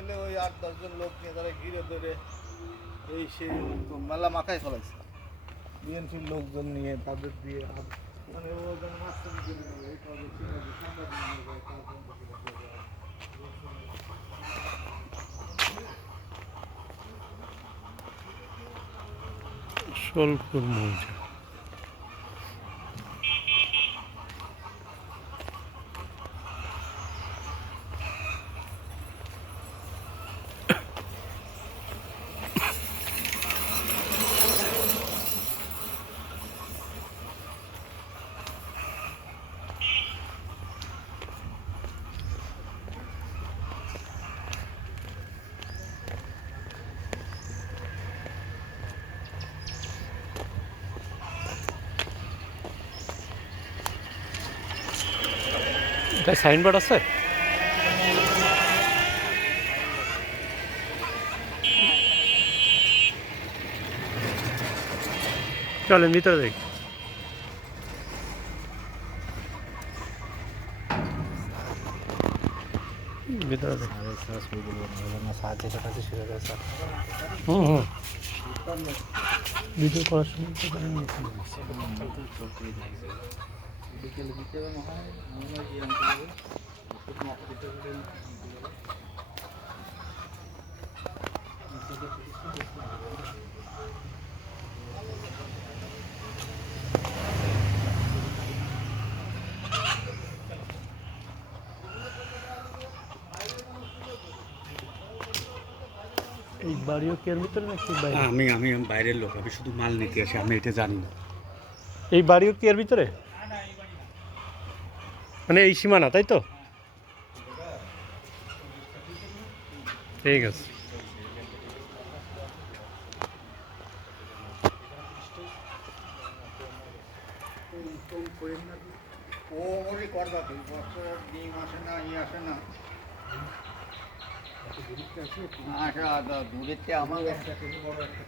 গেলে ওই 8-10 জন লোক নিয়ে তারা ঘিরে ধরে এই সেই মেলা মাথায় ফেলাইছে বিএনপির লোকজন নিয়ে তাদের দিয়ে মানে ও যেন মাঝখানে গেলে এই কাজে সাংবাদিক নিয়ে যায় সোলপুর মৌজা। এটা সাইনবোর্ড আছে? চলেন ভিতরে দেখি। ভিতরে দেখি। হুম হুম ভিডিও করার সময় তো বিকেলে দিতে হয় আমরা কি আনতে হবে ওষুধ মাথা দিতে হবে এই বাড়িও কি এর ভিতরে নাকি বাইরে? আমি আমি বাইরের লোক, আমি শুধু মাল নিতে আসি, আমি এটা জানি না। এই বাড়িও কি এর ভিতরে, মানে এই সীমানা, তাই তো? ঠিক আছে। ও ওরই করবা কি বছর ডিম আসে না আসে না আচ্ছা দূরের চেয়ে আমার একটা বড় একটা